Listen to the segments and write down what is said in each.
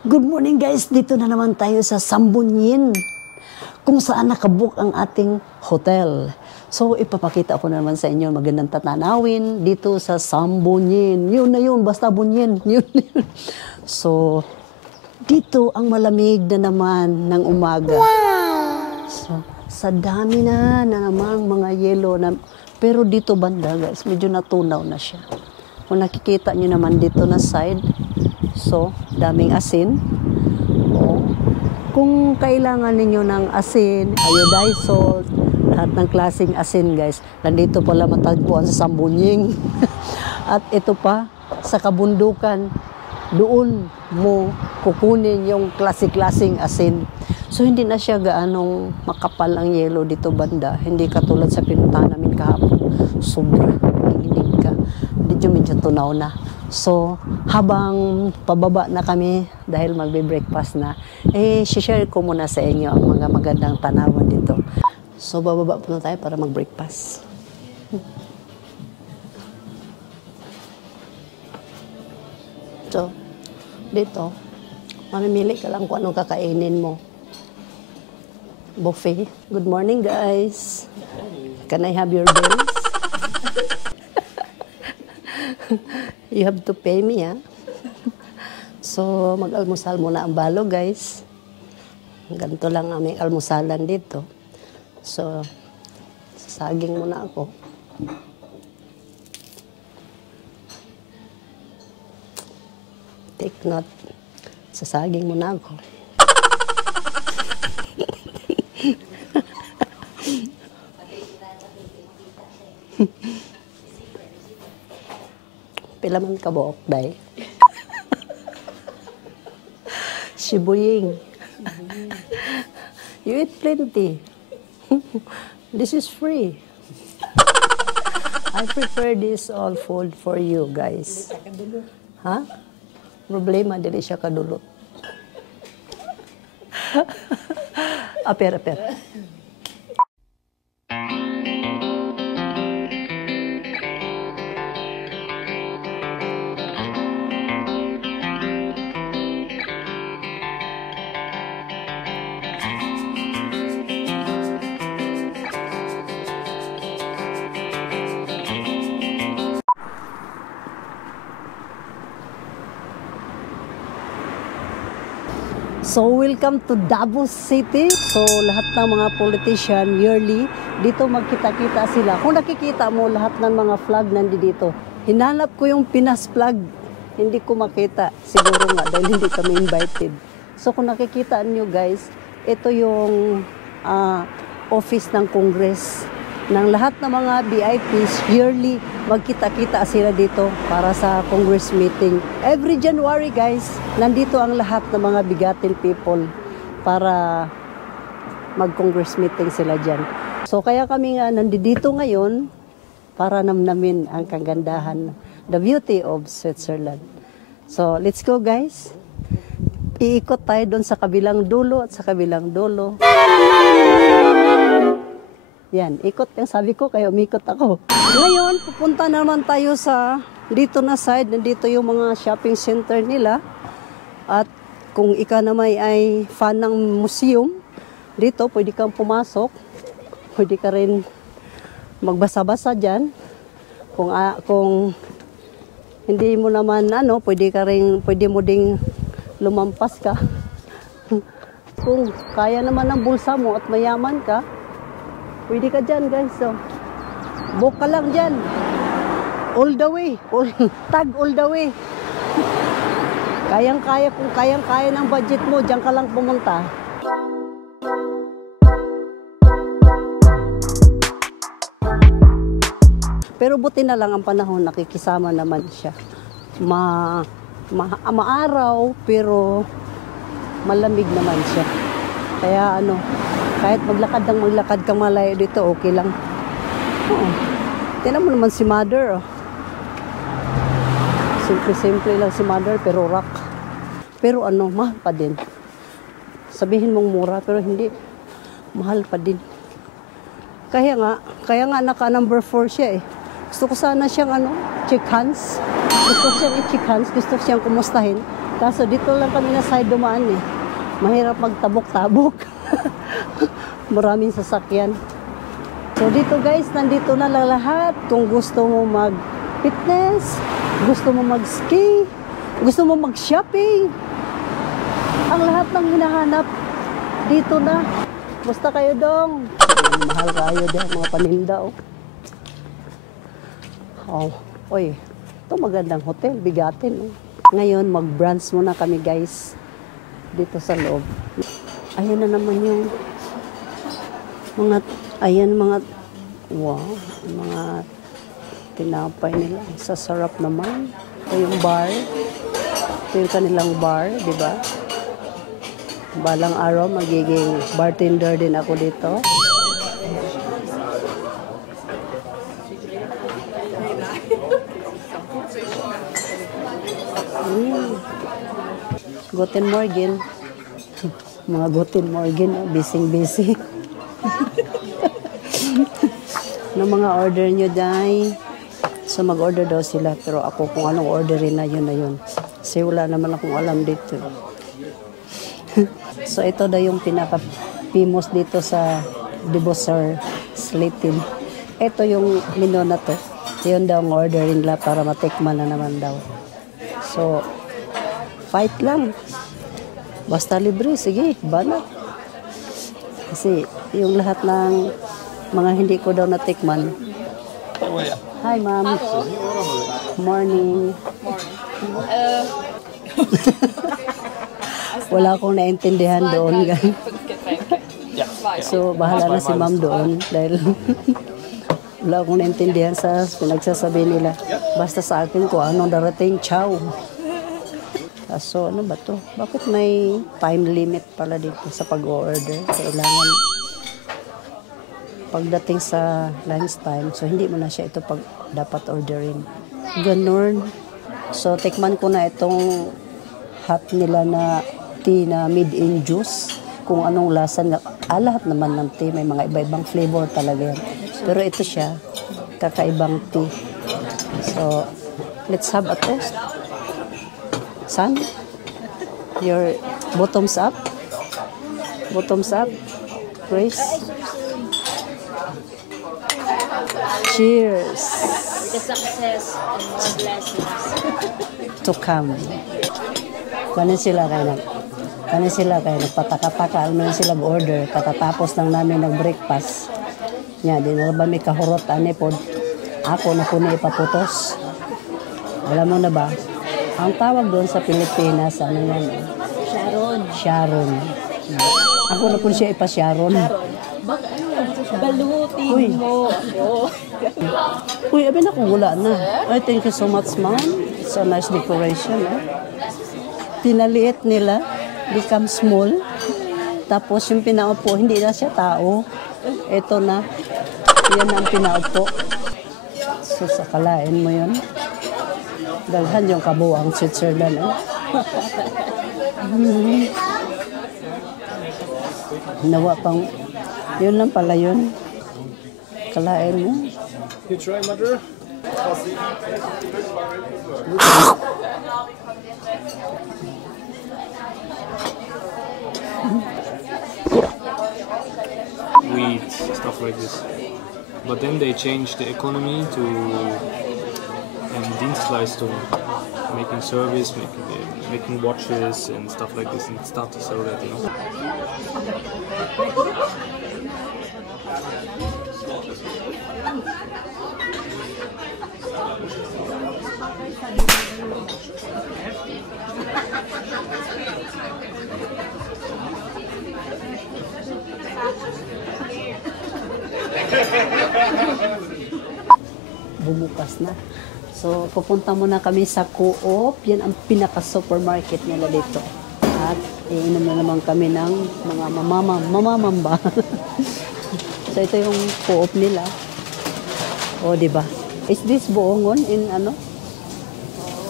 Good morning guys, dito na naman tayo sa Sambunyin kung saan nakabook ang ating hotel. So ipapakita ko naman sa inyo magandang tatanawin dito sa Sambunyin. Yun na yun, basta bunyin. Yun. So dito ang malamig na naman ng umaga. So sa dami na namang mga yelo na, pero dito banda guys, medyo natunaw na siya. Kung nakikita nyo naman dito na side, so, daming asin. O, kung kailangan ninyo ng asin, iodized salt, lahat ng klaseng asin guys, nandito pala matagpuan sa Sambunyin. At ito pa, sa kabundukan, doon mo kukunin yung klaseng asin. So, hindi na siya gaanong makapal ang yelo dito banda. Hindi katulad sa pinuntahan namin kahapon. Sobra, nanginig ka. Medyo tunaw na. So, habang pababa na kami dahil magbe-breakfast na, share ko muna sa inyo ang mga magandang tanawan dito. So, bababa po na tayo para mag-breakfast. So, dito, mamimili ka lang kung anong kakainin mo. Buffet. Good morning, guys. Can I have your bills? You have to pay me, ha? So, mag-almusal muna ang balo, guys. Ganito lang aming almusalan dito. So, sasaging muna ako. Take note. Sasaging muna ako. Pilaman ka buok, day. Sibuying. You eat plenty. This is free. I prepare this all food for you guys. Ha? Problema, dili siya kadulot. Aper. So, welcome to Davao City. So, lahat ng mga politician yearly, dito magkita-kita sila. Kung nakikita mo, lahat ng mga flag nandito. Hinanap ko yung Pinas flag. Hindi ko makita. Siguro nga, dahil hindi kami invited. So, kung nakikita nyo guys, ito yung office ng Congress. Ng lahat ng mga VIPs, yearly, magkita-kita sila dito para sa Congress meeting. Every January, guys, nandito ang lahat ng mga bigatin people para mag-Congress meeting sila dyan. So, kaya kami nga nandito ngayon para namnamin ang kagandahan, the beauty of Switzerland. So, let's go, guys. Iikot tayo doon sa kabilang dulo at sa kabilang dulo. Yan, ikot yung sabi ko, kaya umikot ako. Ngayon, pupunta naman tayo sa dito na side, nandito yung mga shopping center nila. At kung ika naman ay fan ng museum, dito pwede kang pumasok. Pwede ka rin magbasa-basa dyan. Kung hindi mo naman pwede mo ding lumampas ka. Kung kaya naman ng bulsa mo at mayaman ka, pwede ka dyan, guys. So, book ka lang dyan. All the way. Tag all the way. Kayang-kaya, kung kayang-kaya ng budget mo, dyan ka lang pumunta. Pero buti na lang ang panahon, nakikisama naman siya. Maaraw, pero malamig naman siya. Kaya kahit maglakad kang malayo dito, okay lang. Tingnan mo naman si Mother. Simple lang si Mother, pero rock. Pero mahal pa din. Sabihin mong mura, pero hindi. Mahal pa din. Kaya nga naka number 4 siya eh. Gusto ko sana siyang chick hands. Gusto ko siyang i-chick hands. Gusto ko siyang kumustahin. Kaso dito lang kami na side dumaan eh. Mahirap magtabok-tabok. Maraming sasakyan. So dito guys, nandito na lang lahat. Kung gusto mo mag-fitness, gusto mo mag-ski, gusto mo mag-shopping, ang lahat ng hinahanap dito na. Basta kayo dong. Mahal kayo dyan, mga paninda. Oh. Oy, ito magandang hotel, bigatin. Ngayon, mag-brunch muna kami guys. Dito sa loob. Ayan na naman yung mga wow, mga tinapay nila. Sa sarap naman. Ito yung bar. Ito yung kanilang bar, di ba? Balang araw, magiging bartender din ako dito. Guten Morgen. Mga Guten Morgen, busy. No mga order nyo, Day. So mag-order daw sila, pero ako kung anong orderin na yun. Kasi wala naman akong alam dito. So ito daw yung pinaka-famous dito sa Debosar Slatin. Ito yung menu na to. Yun daw ang orderin nila para matikman na naman daw. So, fight lang. Basta libre, sige, banat. Kasi yung lahat ng mga hindi ko daw natikman. Hi, ma'am. Morning. Wala akong naintindihan doon. So, bahala na si ma'am doon dahil wala akong naintindihan sa pinagsasabi nila. Basta sa akin ko, anong darating, chow. So, ano ba to? Bakit may time limit pala dito sa pag-order? Kailangan pagdating sa lunch time, so hindi mo na siya ito dapat orderin. Ganun. So, tikman ko na itong hot nila na tea na made-in juice. Kung anong lasa na, lahat naman ng tea, may mga iba-ibang flavor talaga yan. Pero ito siya, kakaibang tea. So, let's have a toast. Son, your bottoms up. Bottoms up. Grace. Cheers. The success and more blessings to come. Kanin sila kayo nagpataka-taka, ano sila order, katatapos lang namin nag-breakfast. Nya, di na ba may kahurot, po, ako na po na ipaputos. Alam mo na ba, ang tawag doon sa Pilipinas, ano yan? Sharon. Ako na po siya ipa-Sharon. Baka ano yan? Balutin mo ako. Uy, abin ako wala na. Ay, thank you so much, ma'am. It's a nice decoration. Pinaliit nila, become small. Tapos yung pinaupo, hindi na siya tao. Ito na. Yan ang pinaupo. So, sakalain mo yun. Daghan yung kabuang Switzerland. Nawa pang, yun lang pala yun. Kalain mo. You try, mother? Wheat, stuff like this. But then they changed the economy to Dienstleistung, making service, making watches and stuff like this, and start to sell that, you know. Bumukas na. So, pupunta muna kami sa Co-op. Yan ang pinaka-supermarket nila dito. At iinom na naman kami ng mga mamamamba. So, ito yung Co-op nila. O, diba? Is this buongon in ano?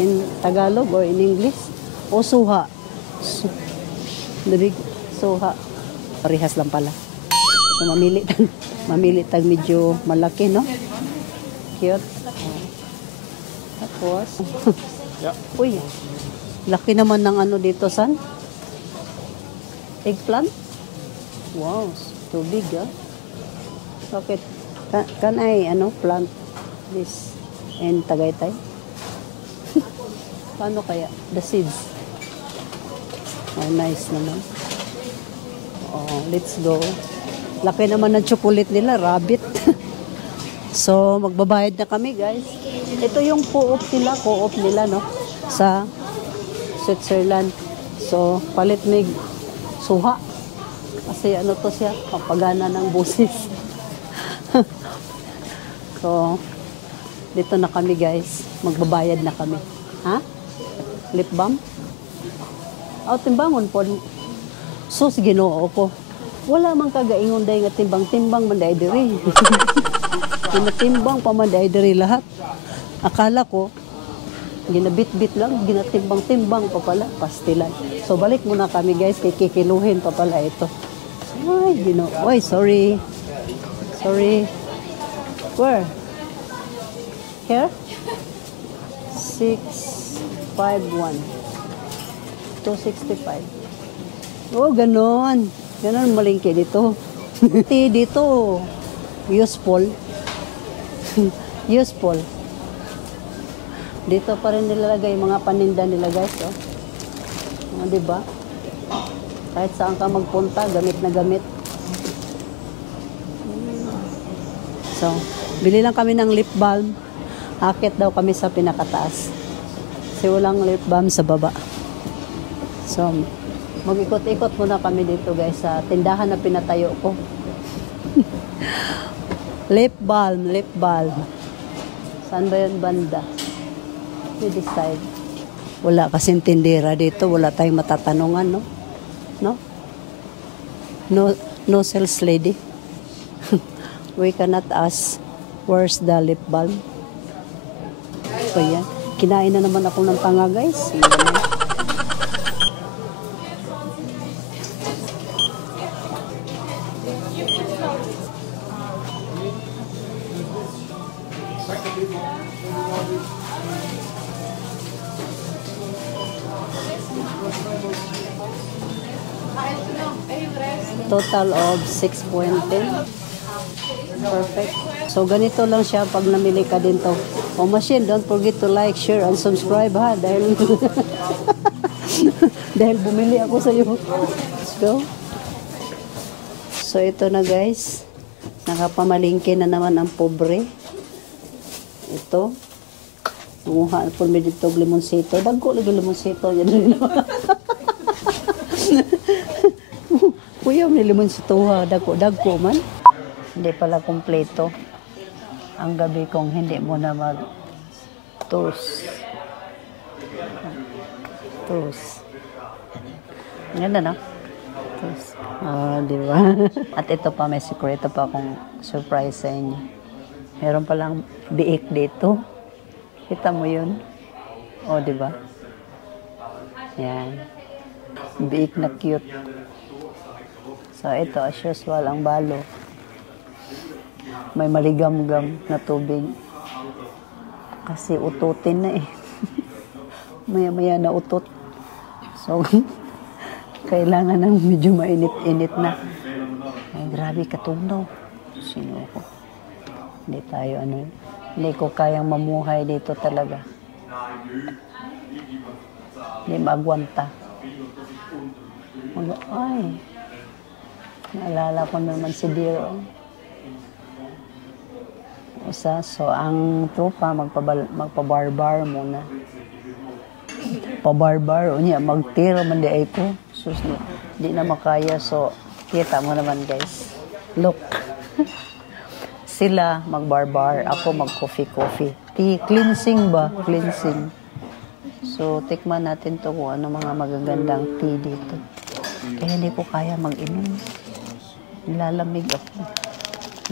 In Tagalog or in English? O suha? Suha. Parehas lang pala. So, mamili tag medyo malaki, no? Cute. Tapos, Yeah. uy, Laki naman ng ano dito, san? Eggplant? Wow, too big, ah. Bakit? Can I, plant this in Tagaytay? Paano kaya? The seeds. Oh, nice naman. Oh, let's go. Laki naman ng chocolate nila, rabbit. So, magbabayad na kami, guys. Ito yung co-op nila, no? Sa Switzerland. So, palit mig suha. Kasi ano to siya, papagana ng busis. So, dito na kami, guys. Magbabayad na kami. Ha? Lip balm? O, timbangon po. So, Ginoo ko. Wala man kagaingon day nga timbang-timbang man day diri. Ginatimbang pa man day diri lahat. Akala ko, ginabit-bit lang, ginatimbang-timbang pa pala, pastilan. So, balik muna kami, guys, kay kikiluhin pa pala ito. Ay, Ginoo. Ay, sorry. Sorry. Where? Here? 651. 265. Oh, ganon. Ganon malingki dito. Dito, useful. Useful. Dito pa rin nilalagay yung mga paninda nila, guys. Oh. Diba? Kahit saan ka magpunta, gamit na gamit. So, bili lang kami ng lip balm. Akit daw kami sa pinakataas. Kasi walang lip balm sa baba. So, mag-ikot-ikot muna kami dito, guys, sa tindahan na pinatayo ko. Lip balm, lip balm. Saan ba yun banda? We decide. Wala kasing tindera dito. Wala tayong matatanungan, no? No? No sales lady. We cannot ask, where's the lip balm? So, yan. Kinain na naman ako ng tanga, guys. Total of 6.10. Perfect. So, ganito lang siya pag namili ka din to. O, machine, don't forget to like, share, and subscribe, ha? Dahil, dahil bumili ako sa iyo. Let's go. So, ito na, guys. Nakapamalingki na naman ang pobre. Ito. Munguhaan po may dito limonsito. Dagko lagi limonsito. Yan rin naman. Kuya, may limonsito ha. Dagko man. Hindi pala kompleto. Ang gabi kong hindi mo na mag-toast. Toast. Ganda na. Toast. Oh, di ba? At ito pa, may secreto pa akong surprise sa inyo. Meron palang biik dito. Kita mo yun? O, di ba? Yan. Biik na cute. So, ito, as usual, ang balo. May maligam-gam na tubig. Kasi ututin na eh. Maya-maya na utot. So, kailangan ng medyo mainit-init na. Ay, grabe, katugnaw. Sino ako? Hindi tayo, hindi ko kayang mamuhay dito talaga. Hindi maagwanta. Ay, naalala ko naman si Dear. So, ang tropa, magpabarbar muna. Pabarbar, o niya, magtira man di ay ko. Sus, di na makaya. So, kita mo naman, guys. Look. Sila magbarbar, ako mag-coffee. Cleansing ba? Cleansing. So, tikman natin to kung ano mga magagandang tea dito. Kaya hindi ko kaya mag-inom. Nilalamig ako.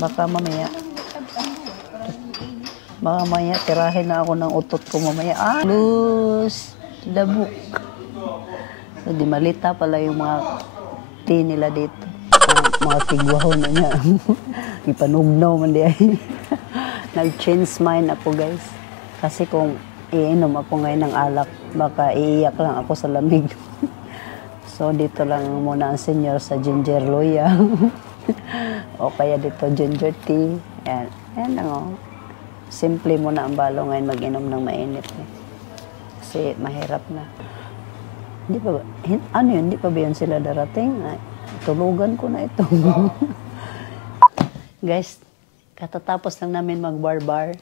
Baka mamaya tirahin na ako ng utot ko mamaya. Close the book. So, di malita pala yung mga tea nila dito. Mga tigwaho na niya. Ipanugnaw man di ay. Nag-change mind ako, guys. Kasi kung iinom ako ngayon ng alak. Baka iiyak lang ako sa lamig. So, dito lang muna ang senior sa ginger luya. O kaya dito ginger tea. Yan. Yan lang, oh. Simple muna ang balo ngayon mag-inom ng mainit. Kasi mahirap na. Hindi pa ba? Ano yun? Hindi pa ba yun sila darating? Ay, tulugan ko na ito. Guys, katatapos lang namin mag-bar-bar.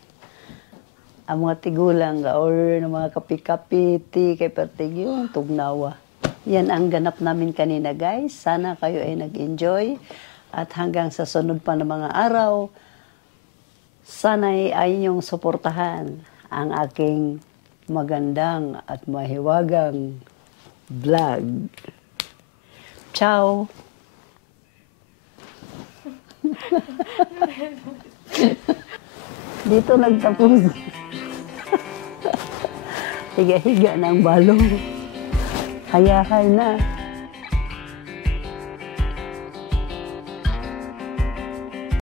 Ang mga tigulang, or ng mga kapi-kapi, tea, kay pertig yung tugnawa. Yan ang ganap namin kanina, guys. Sana kayo ay nag-enjoy. At hanggang sa sunod pa ng mga araw, sana ay inyong suportahan ang aking magandang at mahiwagang vlog. Ciao! Dito nagtapos. Higa-higa na ang balong. Hayahay na.